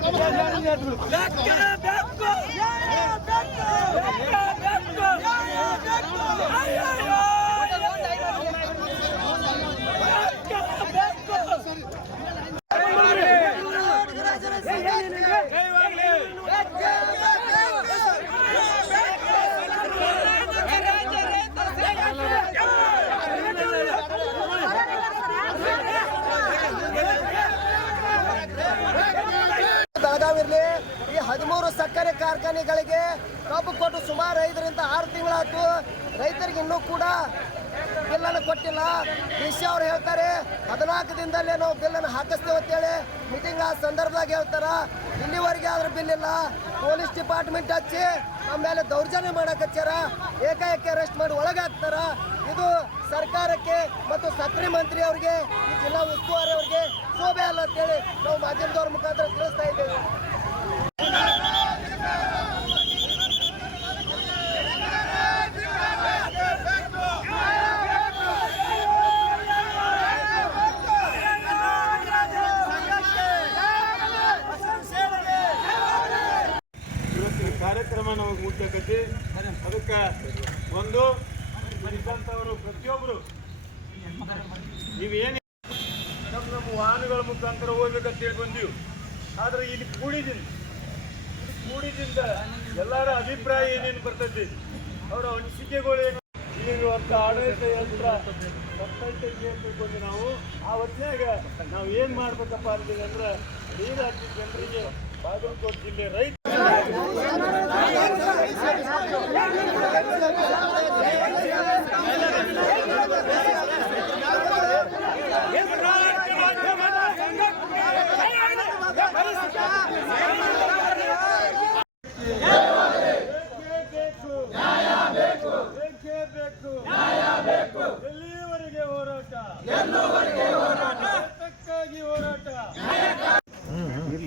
Let's go! ಕಾರ್ಖಾನೆಗಳಿಗೆ ಕಬ್ಬು ಕೊಟ್ಟು ಸುಮಾರು ಐದರಿಂದ ಆರು ತಿಂಗಳಾಯ್ತು. ರೈತರಿಗೆ ಇನ್ನೂ ಕೂಡ ಬಿಲ್ಲನ್ನು ಕೊಟ್ಟಿಲ್ಲ. ಅವ್ರು ಹೇಳ್ತಾರೆ, ಹದಿನಾಲ್ಕು ದಿನದಲ್ಲೇ ನಾವು ಬಿಲ್ಲನ್ನು ಹಾಕಿಸ್ತೇವೆ ಅಂತೇಳಿ ಮೀಟಿಂಗ್ ಆ ಸಂದರ್ಭದಾಗ ಹೇಳ್ತಾರ, ಇಲ್ಲಿವರೆಗೆ ಆದ್ರೆ ಬಿಲ್ ಇಲ್ಲ. ಪೊಲೀಸ್ ಡಿಪಾರ್ಟ್ಮೆಂಟ್ ಹಚ್ಚಿ ನಮ್ಮ ಮೇಲೆ ದೌರ್ಜನ್ಯ ಮಾಡಕ್ ಹಚ್ಚಾರ. ಏಕಾಏಕಿ ಅರೆಸ್ಟ್ ಮಾಡಿ ಒಳಗಾಕ್ತಾರ. ಇದು ಸರ್ಕಾರಕ್ಕೆ ಮತ್ತು ಸಕ್ರೆ ಮಂತ್ರಿ ಅವರಿಗೆ ಜಿಲ್ಲಾ ಉಸ್ತುವಾರಿ ಅವರಿಗೆ ಶೋಭೆ ಅಲ್ಲ ಅಂತೇಳಿ ನಾವು ಮಾಧ್ಯಮದವ್ರ ಕಾರ್ಯಕ್ರಮ ನಮಗೆ ಮುಟ್ಟಕತಿ ಅದಕ್ಕೆ ಒಂದು ಅವರು ಪ್ರತಿಯೊಬ್ಬರು ನೀವೇನು ನಮ್ಮ ನಮ್ಮ ವಾಹನಗಳ ಮುಖಾಂತರ ಹೋಗ್ಬೇಕಂತ ಹೇಳಿ ಬಂದೀವಿ. ಆದ್ರೆ ಇಲ್ಲಿ ಕೂಡಿದಿಂದ ಕೂಡಿದಿಂದ ಎಲ್ಲರ ಅಭಿಪ್ರಾಯ ಏನೇನು ಬರ್ತೈತಿ? ಅವರ ಅನಿಸಿಕೆಗಳು ಏನು? ಇಲ್ಲಿರುವಂಥ ಆಡಳಿತ ಯಂತ್ರ ಅಂತ ಬಂದು ನಾವು, ಆ ಹೊತ್ತಿನಾಗ ನಾವು ಏನು ಮಾಡ್ಬೇಕಪ್ಪ ಅಂತೀವಿ ಅಂದ್ರೆ ರಾಜ್ಯ ಜನರಿಗೆ ಬಾಗಲಕೋಟೆ ಜಿಲ್ಲೆ ರೈತ ಬೇಕೇ. ಎಲ್ಲಿಯವರೆಗೆ ಹೋರಾಟ ತಕ್ಕಾಗಿ ಹೋರಾಟ